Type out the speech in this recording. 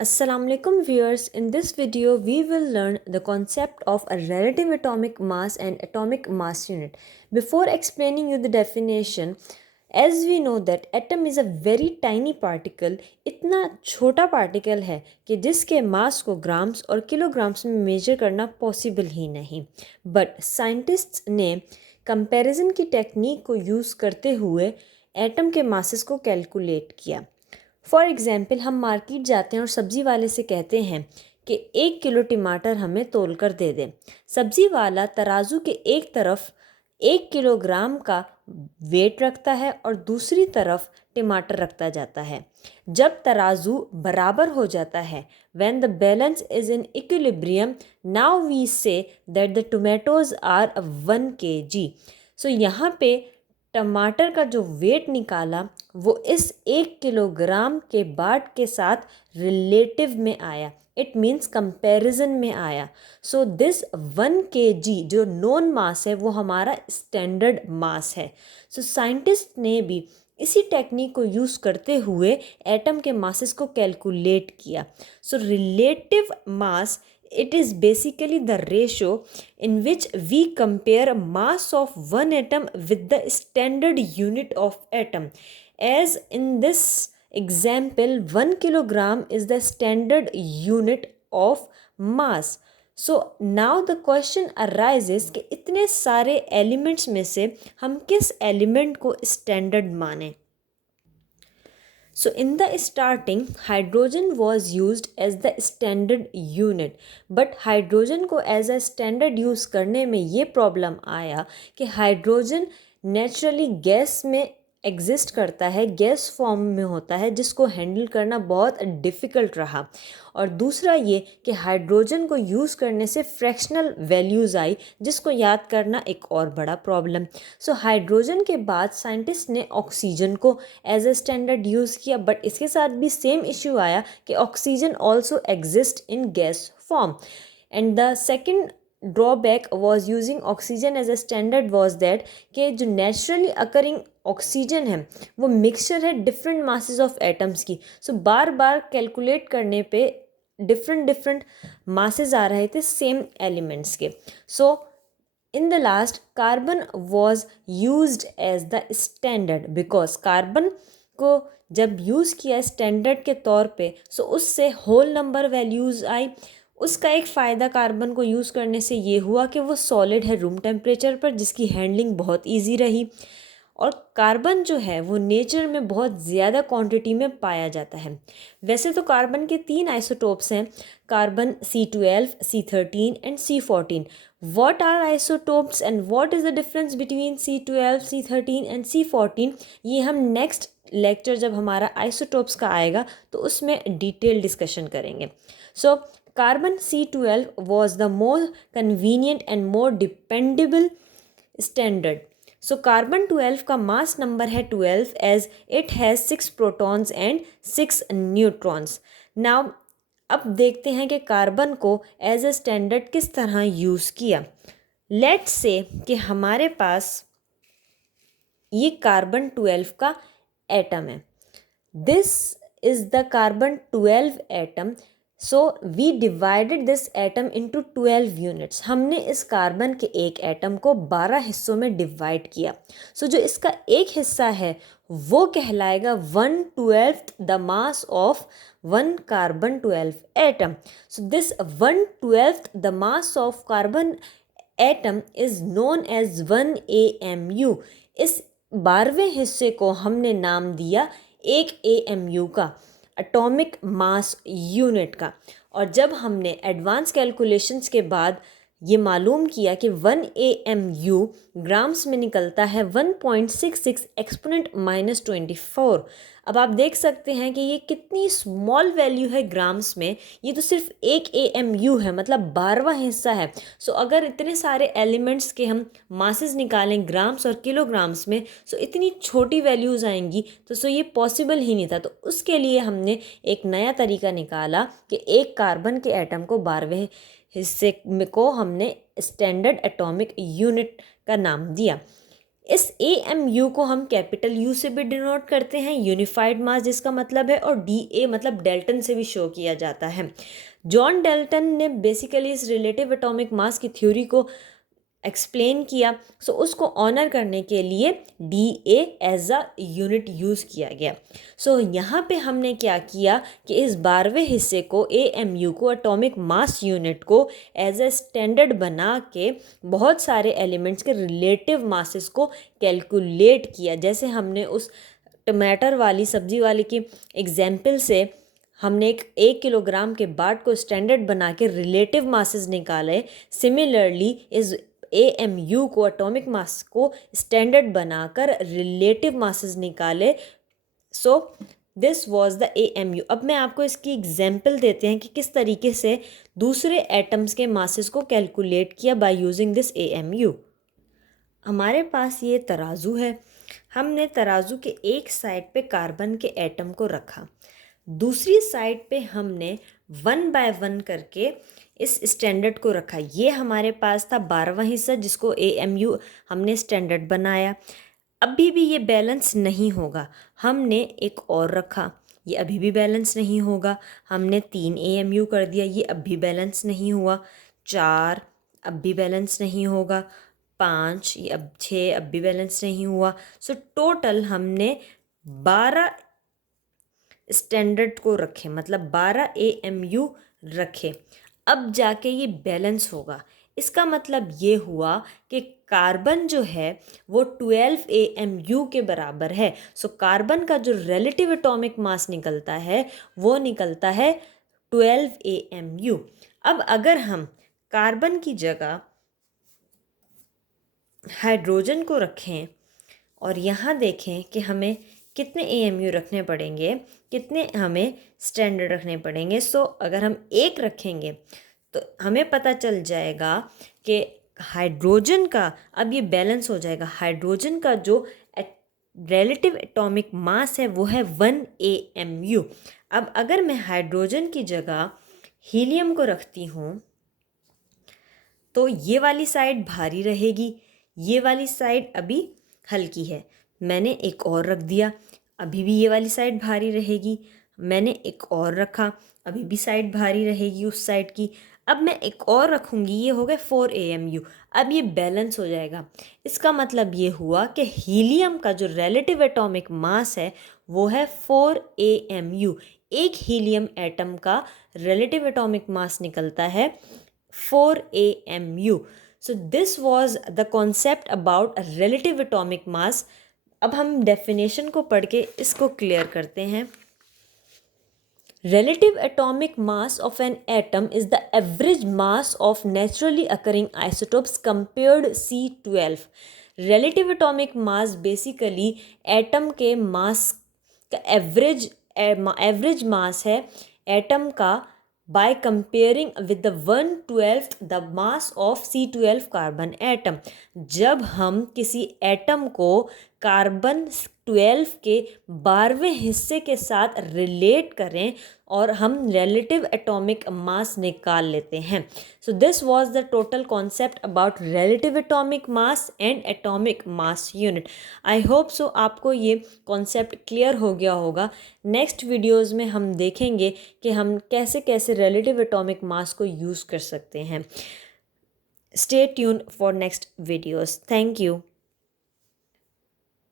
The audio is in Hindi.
Assalamualaikum viewers, in this video we will learn the concept of a relative atomic mass and atomic mass unit. Before explaining you the definition, as we know that atom is a very tiny particle, इतना छोटा particle है कि जिसके mass को grams और kilograms में measure करना possible ही नहीं. But scientists ने comparison की technique को use करते हुए atom के masses को calculate किया. फॉर एग्ज़ाम्पल हम मार्केट जाते हैं और सब्ज़ी वाले से कहते हैं कि 1 किलो टमाटर हमें तोल कर दे दें। सब्ज़ी वाला तराजू के एक तरफ 1 किलोग्राम का वेट रखता है और दूसरी तरफ टमाटर रखता जाता है। जब तराजू बराबर हो जाता है, when the balance is in equilibrium, now we say that the tomatoes are 1 kg. सो यहाँ पे टमाटर का जो वेट निकाला वो इस 1 किलोग्राम के बाट के साथ रिलेटिव में आया. इट मीन्स कंपैरिजन में आया. सो दिस 1 kg जो नॉन मास है वो हमारा स्टैंडर्ड मास है. सो साइंटिस्ट ने भी इसी टेक्निक को यूज़ करते हुए एटम के मासेस को कैलकुलेट किया. So relative mass, it is basically the ratio in which we compare mass of one atom with the standard unit of atom. As in this example, 1 kilogram is the standard unit of mass. So now the question arises कि इतने सारे elements में से हम किस element को standard माने. So in the starting, hydrogen was used as the standard unit. But hydrogen को as a standard use करने में ये problem आया कि hydrogen naturally गैस में एग्जिस्ट करता है, गैस फॉर्म में होता है, जिसको हैंडल करना बहुत डिफ़िकल्ट रहा. और दूसरा ये कि हाइड्रोजन को यूज़ करने से फ्रैक्शनल वैल्यूज़ आई, जिसको याद करना एक और बड़ा प्रॉब्लम. सो हाइड्रोजन के बाद साइंटिस्ट ने ऑक्सीजन को एज अ स्टैंडर्ड यूज़ किया. बट इसके साथ भी सेम इशू आया कि oxygen also exist in gas form. And the second drawback was using oxygen as a standard was that कि जो नेचुरली अकरिंग ऑक्सीजन है वो मिक्सचर है डिफरेंट मासेस ऑफ एटम्स की. सो बार बार कैलकुलेट करने पे डिफरेंट मासेस आ रहे थे सेम एलिमेंट्स के. So in the last carbon was used as the standard because carbon को जब यूज़ किया स्टैंडर्ड के तौर पे, सो उससे होल नंबर वैल्यूज़ आई. उसका एक फ़ायदा कार्बन को यूज़ करने से ये हुआ कि वो सॉलिड है रूम टेम्परेचर पर, जिसकी हैंडलिंग बहुत ईजी रही. और कार्बन जो है वो नेचर में बहुत ज़्यादा क्वांटिटी में पाया जाता है. वैसे तो कार्बन के 3 आइसोटोप्स हैं, carbon C12, C13 and C14. What are isotopes and what is the difference between C12, C13 and C14, ये हम नेक्स्ट लेक्चर जब हमारा आइसोटोप्स का आएगा तो उसमें डिटेल डिस्कशन करेंगे. So carbon C12 was the more convenient and more dependable standard. So carbon 12 का मास नंबर है 12 as it has 6 protons and 6 neutrons. Now अब देखते हैं कि कार्बन को एज अ स्टैंडर्ड किस तरह यूज़ किया. लेट्स से कि हमारे पास ये कार्बन 12 का एटम है. This is the carbon 12 atom. So we divided this atom into 12 units. हमने इस कार्बन के एक एटम को 12 हिस्सों में डिवाइड किया. सो जो इसका एक हिस्सा है वो कहलाएगा 1/12 the mass of 1 carbon 12 atom. So this 1/12 the mass of carbon atom is known as 1 AMU. इस 12वें हिस्से को हमने नाम दिया 1 AMU का, एटॉमिक मास यूनिट का. और जब हमने एडवांस कैलकुलेशंस के बाद ये मालूम किया कि 1 AMU ग्राम्स में निकलता है 1.66 एक्सपोनेंट -24. अब आप देख सकते हैं कि ये कितनी स्मॉल वैल्यू है ग्राम्स में. ये तो सिर्फ 1 AMU है, मतलब 12वां हिस्सा है. सो अगर इतने सारे एलिमेंट्स के हम मासेस निकालें ग्राम्स और किलोग्राम्स में, सो इतनी छोटी वैल्यूज़ आएंगी. तो सो ये पॉसिबल ही नहीं था. तो उसके लिए हमने एक नया तरीका निकाला कि एक कार्बन के एटम को 12वें हिस्से को हमने स्टैंडर्ड एटॉमिक यूनिट का नाम दिया. इस AMU को हम कैपिटल U से भी डिनोट करते हैं, यूनिफाइड मास जिसका मतलब है, और DA मतलब डेल्टन से भी शो किया जाता है। जॉन डेल्टन ने बेसिकली इस रिलेटिव एटॉमिक मास की थ्योरी को एक्सप्लेन किया, सो उसको ऑनर करने के लिए DA as a unit use किया गया। सो यहाँ पे हमने क्या किया कि इस 12वें हिस्से को AMU को एटॉमिक मास यूनिट को एज अ स्टैंडर्ड बना के बहुत सारे एलिमेंट्स के रिलेटिव मासेस को कैलकुलेट किया। जैसे हमने उस टमाटर वाली सब्जी वाली की एग्जाम्पल से हमने एक किलोग्राम के बाट को स्टैंडर्ड बना के रिलेटिव मासेस निकाले, सिमिलरली इस AMU को एटॉमिक मास को स्टैंडर्ड बनाकर रिलेटिव मासेस निकाले। So this was the AMU। अब मैं आपको इसकी एग्जाम्पल देते हैं कि किस तरीके से दूसरे एटम्स के मासेस को कैलकुलेट किया बाय यूजिंग दिस AMU। हमारे पास ये तराजू है, हमने तराजू के एक साइड पे कार्बन के एटम को रखा, दूसरी साइड पे हमने 1 बाय 1 करके इस स्टैंडर्ड को रखा। ये हमारे पास था 12वां हिस्सा जिसको AMU हमने स्टैंडर्ड बनाया। अभी भी ये बैलेंस नहीं होगा, हमने एक और रखा, ये अभी भी बैलेंस नहीं होगा। हमने 3 AMU कर दिया, ये अब भी बैलेंस नहीं हुआ। 4 अब भी बैलेंस नहीं होगा। 5 ये अब 6 अब भी बैलेंस नहीं हुआ। सो टोटल हमने 12 स्टैंडर्ड को रखे, मतलब 12 AMU रखे, अब जाके ये बैलेंस होगा। इसका मतलब ये हुआ कि कार्बन जो है वो 12 AMU के बराबर है। सो कार्बन का जो रिलेटिव एटॉमिक मास निकलता है वो निकलता है 12 AMU। अब अगर हम कार्बन की जगह हाइड्रोजन को रखें और यहाँ देखें कि हमें कितने AMU रखने पड़ेंगे, कितने हमें स्टैंडर्ड रखने पड़ेंगे। सो अगर हम एक रखेंगे तो हमें पता चल जाएगा कि हाइड्रोजन का, अब ये बैलेंस हो जाएगा, हाइड्रोजन का जो रिलेटिव एटॉमिक मास है वो है 1 AMU। अब अगर मैं हाइड्रोजन की जगह हीलियम को रखती हूँ तो ये वाली साइड भारी रहेगी, ये वाली साइड अभी हल्की है। मैंने एक और रख दिया, अभी भी ये वाली साइड भारी रहेगी। मैंने एक और रखा, अभी भी साइड भारी रहेगी उस साइड की। अब मैं एक और रखूँगी, ये हो गए 4 AMU। अब ये बैलेंस हो जाएगा। इसका मतलब ये हुआ कि हीलियम का जो रिलेटिव एटॉमिक मास है वो है 4 AMU। एक हीलियम एटम का रिलेटिव एटॉमिक मास निकलता है 4 AMU। So this was the concept about a relative atomic mass। अब हम डेफिनेशन को पढ़ के इसको क्लियर करते हैं। Relative atomic mass of an atom is the average mass of naturally occurring isotopes compared C12। Relative atomic mass basically atom के मास का एवरेज मास है एटम का by comparing with the 1/12 the mass of C12 carbon atom. जब हम किसी एटम को कार्बन 12 के 12वें हिस्से के साथ रिलेट करें और हम रिलेटिव एटॉमिक मास निकाल लेते हैं। So this was the total concept about relative atomic mass and atomic mass unit. I hope so आपको ये कॉन्सेप्ट क्लियर हो गया होगा। नेक्स्ट वीडियोज़ में हम देखेंगे कि हम कैसे कैसे रिलेटिव एटॉमिक मास को यूज़ कर सकते हैं। Stay tuned for next videos. Thank you.